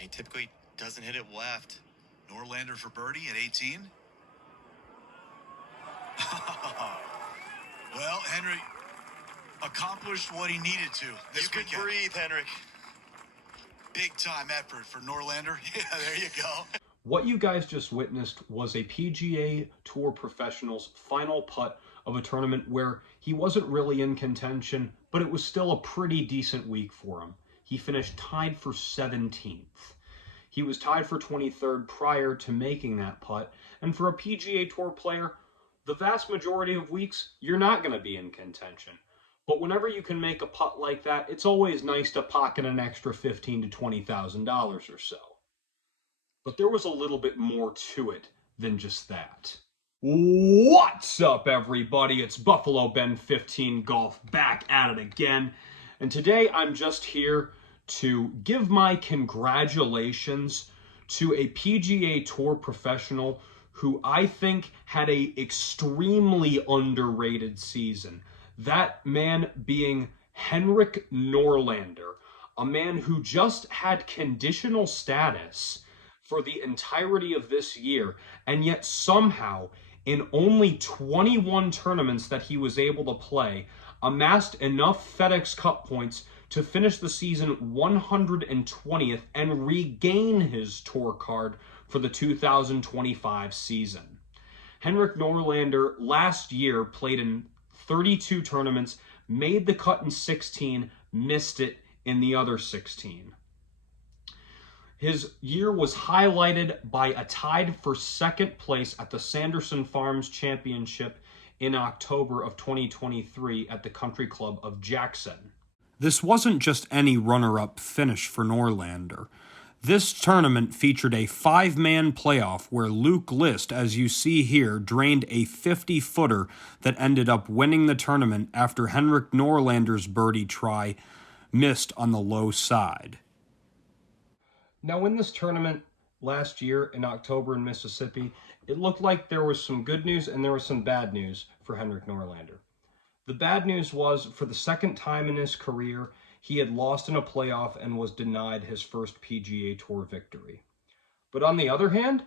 He typically doesn't hit it left. Norlander for birdie at 18. Well, Henrik accomplished what he needed to this You can weekend. breathe, Henrik. Big time effort for Norlander. Yeah, there you go. What you guys just witnessed was a PGA Tour professional's final putt of a tournament where he wasn't really in contention, but it was still a pretty decent week for him. He finished tied for 17th. He was tied for 23rd prior to making that putt, and for a PGA Tour player, the vast majority of weeks, you're not going to be in contention. But whenever you can make a putt like that, it's always nice to pocket an extra $15,000 to $20,000 or so. But there was a little bit more to it than just that. What's up, everybody? It's Buffalo Ben 15 Golf back at it again. And today I'm just here to give my congratulations to a PGA Tour professional who I think had a extremely underrated season. That man being Henrik Norlander, a man who just had conditional status for the entirety of this year, and yet somehow in only 21 tournaments that he was able to play, amassed enough FedEx Cup points to finish the season 120th and regain his tour card for the 2025 season. Henrik Norlander last year played in 32 tournaments, made the cut in 16, missed it in the other 16. His year was highlighted by a tied for second place at the Sanderson Farms Championship in October of 2023 at the Country Club of Jackson. This wasn't just any runner-up finish for Norlander. This tournament featured a 5-man playoff where Luke List, as you see here, drained a 50-footer that ended up winning the tournament after Henrik Norlander's birdie try missed on the low side. Now, in this tournament last year in October in Mississippi, it looked like there was some good news and there was some bad news for Henrik Norlander. The bad news was, for the second time in his career, he had lost in a playoff and was denied his first PGA Tour victory. But on the other hand,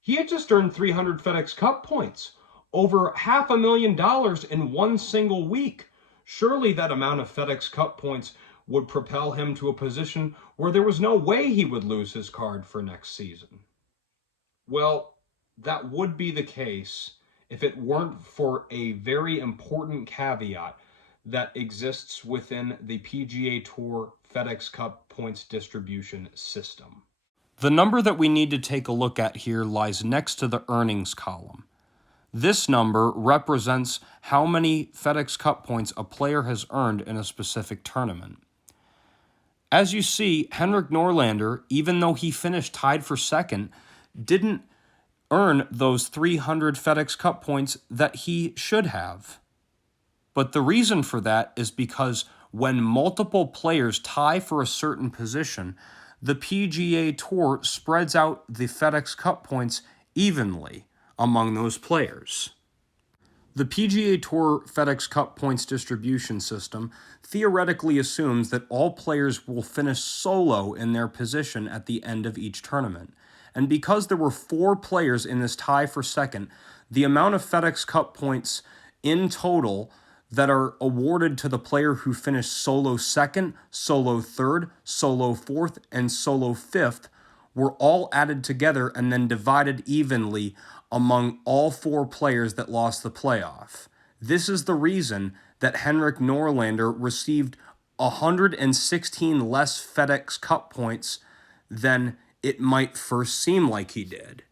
he had just earned 300 FedEx Cup points, over $500,000 in one single week. Surely that amount of FedEx Cup points would propel him to a position where there was no way he would lose his card for next season. Well, that would be the case if it weren't for a very important caveat that exists within the PGA Tour FedEx Cup points distribution system. The number that we need to take a look at here lies next to the earnings column. This number represents how many FedEx Cup points a player has earned in a specific tournament. As you see, Henrik Norlander, even though he finished tied for second, didn't earn those 300 FedEx Cup points that he should have. But the reason for that is because when multiple players tie for a certain position, the PGA Tour spreads out the FedEx Cup points evenly among those players. The PGA Tour FedEx Cup points distribution system theoretically assumes that all players will finish solo in their position at the end of each tournament. And because there were 4 players in this tie for second, the amount of FedEx Cup points in total that are awarded to the player who finished solo second, solo third, solo fourth, and solo fifth were all added together and then divided evenly among all 4 players that lost the playoff. This is the reason that Henrik Norlander received 116 less FedEx Cup points than it might first seem like he did.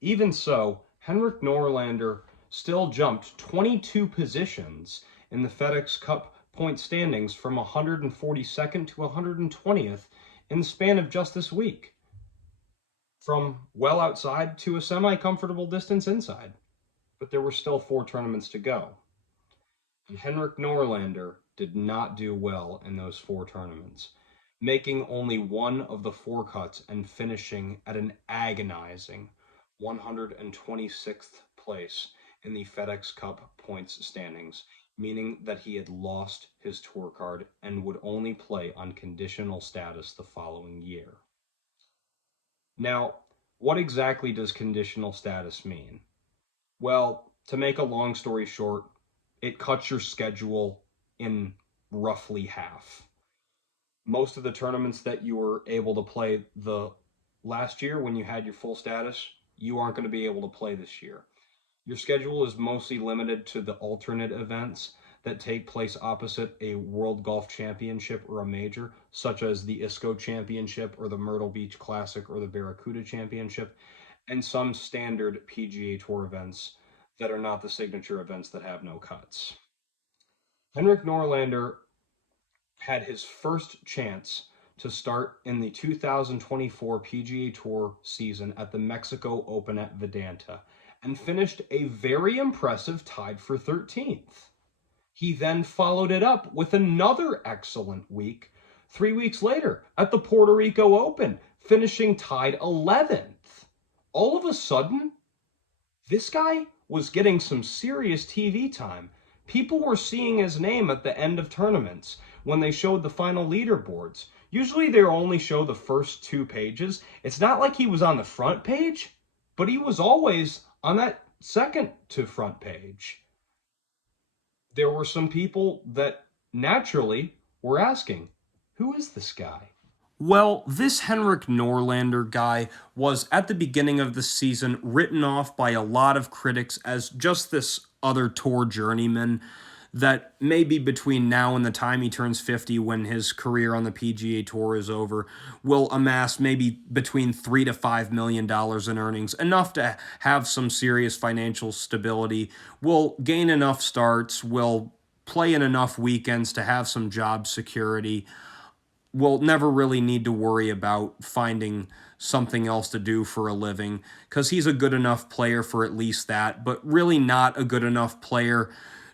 Even so, Henrik Norlander still jumped 22 positions in the FedEx Cup point standings from 142nd to 120th in the span of just this week, from well outside to a semi-comfortable distance inside. But there were still 4 tournaments to go. And Henrik Norlander did not do well in those 4 tournaments, making only one of the 4 cuts and finishing at an agonizing 126th place in the FedEx Cup points standings, meaning that he had lost his tour card and would only play on conditional status the following year. Now, what exactly does conditional status mean? Well, to make a long story short, it cuts your schedule in roughly half. Most of the tournaments that you were able to play the last year when you had your full status, you aren't going to be able to play this year. Your schedule is mostly limited to the alternate events that take place opposite a World Golf Championship or a major, such as the ISCO Championship or the Myrtle Beach Classic or the Barracuda Championship, and some standard PGA Tour events that are not the signature events that have no cuts. Henrik Norlander had his first chance to start in the 2024 PGA Tour season at the Mexico Open at Vedanta and finished a very impressive tied for 13th. He then followed it up with another excellent week 3 weeks later at the Puerto Rico Open, finishing tied 11th. All of a sudden, this guy was getting some serious TV time. People were seeing his name at the end of tournaments when they showed the final leaderboards. Usually they only show the first 2 pages. It's not like he was on the front page, but he was always on that second to front page. There were some people that naturally were asking, who is this guy? Well, this Henrik Norlander guy was, at the beginning of the season, written off by a lot of critics as just this other tour journeyman that maybe between now and the time he turns 50, when his career on the PGA Tour is over, will amass maybe between $3 to $5 million in earnings, enough to have some serious financial stability, will gain enough starts, will play in enough weekends to have some job security, will never really need to worry about finding something else to do for a living, because he's a good enough player for at least that, but really not a good enough player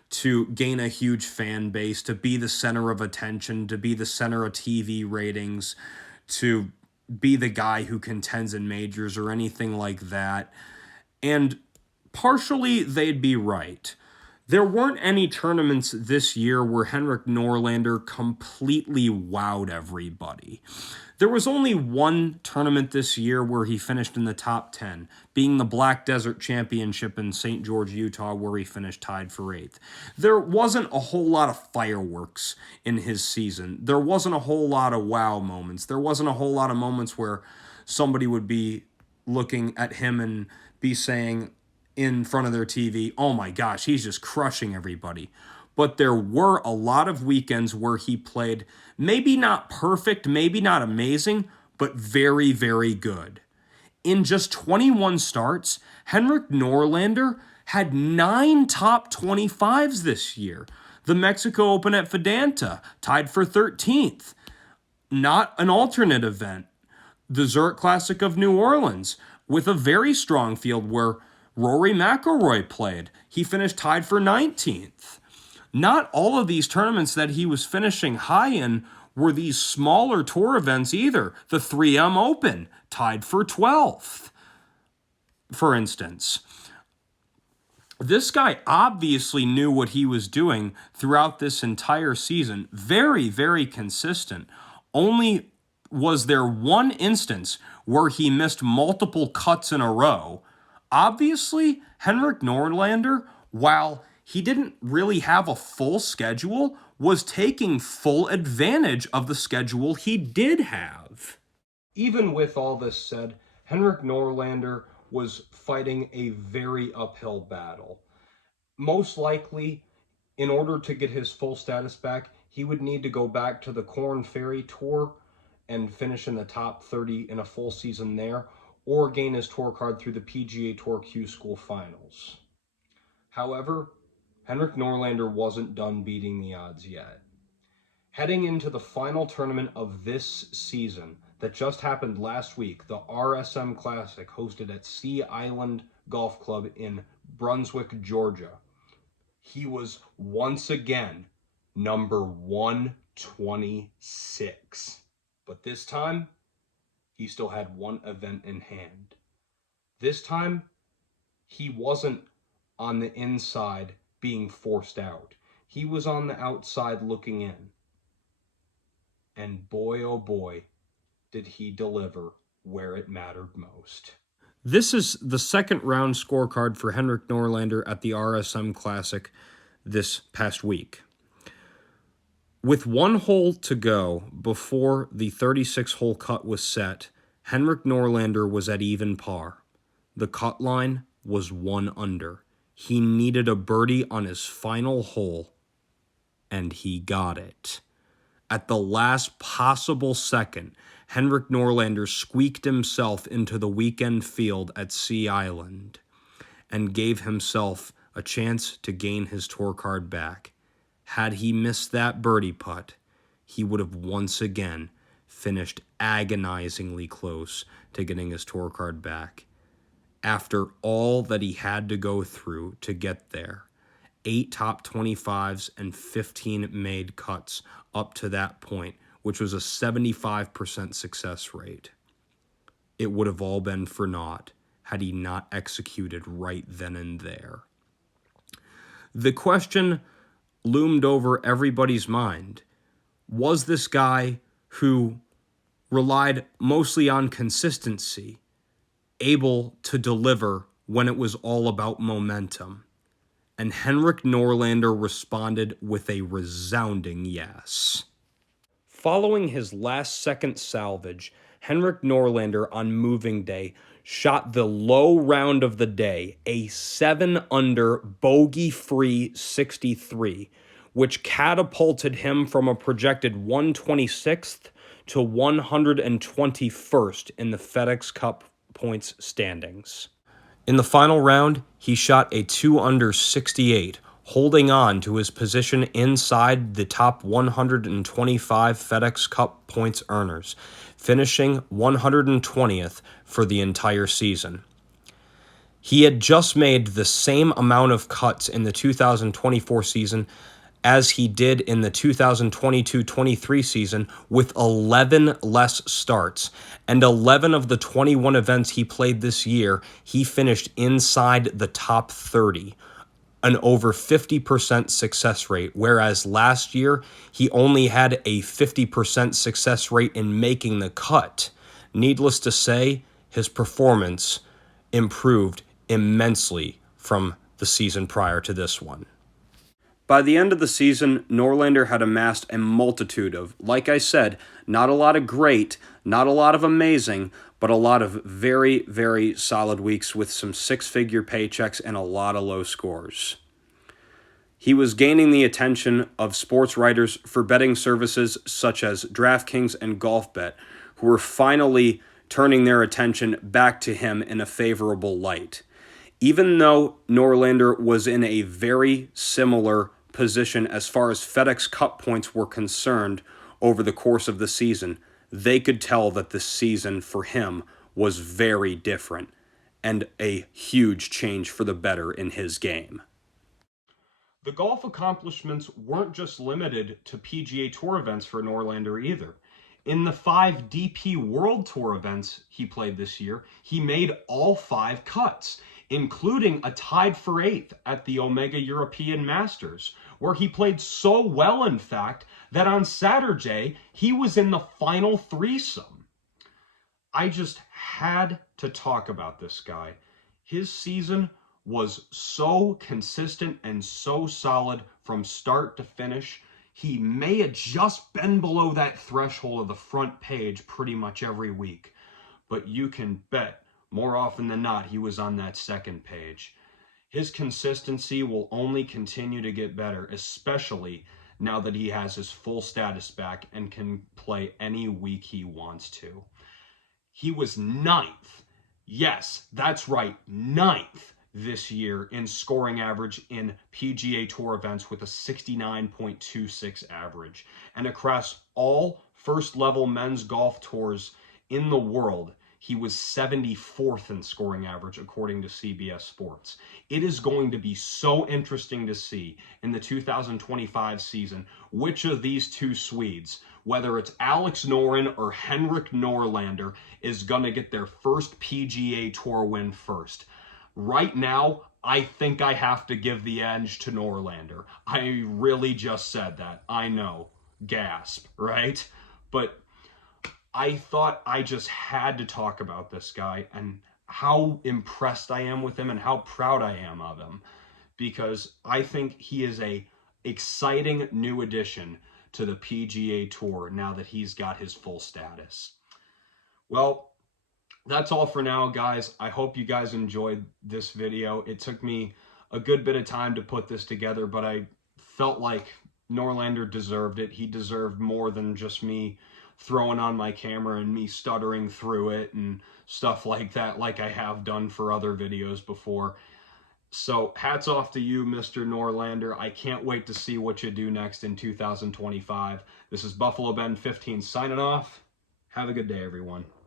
to gain a huge fan base, to be the center of attention, to be the center of TV ratings, to be the guy who contends in majors or anything like that. And partially they'd be right. There weren't any tournaments this year where Henrik Norlander completely wowed everybody. There was only one tournament this year where he finished in the top 10, being the Black Desert Championship in St. George, Utah, where he finished tied for 8th. There wasn't a whole lot of fireworks in his season. There wasn't a whole lot of wow moments. There wasn't a whole lot of moments where somebody would be looking at him and be saying in front of their TV, oh my gosh, he's just crushing everybody. But there were a lot of weekends where he played maybe not perfect, maybe not amazing, but very, very good. In just 21 starts, Henrik Norlander had 9 top 25s this year. The Mexico Open at Vedanta, tied for 13th. Not an alternate event. The Zurich Classic of New Orleans, with a very strong field where Rory McIlroy played. He finished tied for 19th. Not all of these tournaments that he was finishing high in were these smaller tour events either. The 3M Open, tied for 12th, for instance. This guy obviously knew what he was doing throughout this entire season. Very, very consistent. Only was there one instance where he missed multiple cuts in a row. Obviously, Henrik Norlander, while he didn't really have a full schedule, was taking full advantage of the schedule he did have. Even with all this said, Henrik Norlander was fighting a very uphill battle. Most likely, in order to get his full status back, he would need to go back to the Korn Ferry Tour and finish in the top 30 in a full season there, or gain his tour card through the PGA Tour Q-School finals. However, Henrik Norlander wasn't done beating the odds yet. Heading into the final tournament of this season that just happened last week, the RSM Classic hosted at Sea Island Golf Club in Brunswick, Georgia, he was once again number 126. But this time, he still had one event in hand. This time, he wasn't on the inside being forced out. he was on the outside looking in. And boy, oh boy, did he deliver where it mattered most. This is the second round scorecard for Henrik Norlander at the RSM Classic this past week. With one hole to go before the 36-hole cut was set, Henrik Norlander was at even par. The cut line was 1 under. He needed a birdie on his final hole, and he got it. At the last possible second, Henrik Norlander squeaked himself into the weekend field at Sea Island and gave himself a chance to gain his tour card back. Had he missed that birdie putt, he would have once again finished agonizingly close to getting his tour card back. After all that he had to go through to get there, 8 top 25s and 15 made cuts up to that point, which was a 75% success rate. It would have all been for naught had he not executed right then and there. The question loomed over everybody's mind. Was this guy who relied mostly on consistency able to deliver when it was all about momentum? And Henrik Norlander responded with a resounding yes. Following his last-second salvage, Henrik Norlander on moving day shot the low round of the day, a 7-under bogey-free 63, which catapulted him from a projected 126th to 121st in the FedEx Cup points standings. In the final round, he shot a 2-under 68, holding on to his position inside the top 125 FedEx Cup points earners, finishing 120th for the entire season. He had just made the same amount of cuts in the 2024 season as he did in the 2022-23 season, with 11 less starts, and 11 of the 21 events he played this year, he finished inside the top 30, an over 50% success rate, whereas last year he only had a 50% success rate in making the cut. Needless to say, his performance improved immensely from the season prior to this one. By the end of the season, Norlander had amassed a multitude of, like I said, not a lot of great, not a lot of amazing, but a lot of very, very solid weeks with some 6-figure paychecks and a lot of low scores. He was gaining the attention of sports writers for betting services such as DraftKings and GolfBet, who were finally turning their attention back to him in a favorable light. Even though Norlander was in a very similar position as far as FedEx Cup points were concerned over the course of the season, they could tell that the season for him was very different and a huge change for the better in his game. The golf accomplishments weren't just limited to PGA Tour events for Norlander either. In the 5 DP World Tour events he played this year, he made all 5 cuts, including a tied for 8th at the Omega European Masters, where he played so well, in fact, that on Saturday he was in the final threesome. I just had to talk about this guy. His season was so consistent and so solid from start to finish. He may have just been below that threshold of the front page pretty much every week, but you can bet more often than not he was on that second page. His consistency will only continue to get better, especially now that he has his full status back and can play any week he wants to. He was 9th. Yes, that's right, 9th this year in scoring average in PGA Tour events with a 69.26 average. And across all first-level men's golf tours in the world, he was 74th in scoring average, according to CBS Sports. It is going to be so interesting to see in the 2025 season which of these two Swedes, whether it's Alex Noren or Henrik Norlander, is going to get their first PGA Tour win first. Right now, I think I have to give the edge to Norlander. I really just said that. I know. Gasp, right? But I thought I just had to talk about this guy and how impressed I am with him and how proud I am of him, because I think he is a exciting new addition to the PGA Tour now that he's got his full status. Well, that's all for now, guys. I hope you guys enjoyed this video. It took me a good bit of time to put this together, but I felt like Norlander deserved it. He deserved more than just me throwing on my camera and me stuttering through it and stuff like that, like I have done for other videos before. So hats off to you, Mr. Norlander. I can't wait to see what you do next in 2025. This is Buffalo Ben 15 signing off. Have a good day, everyone.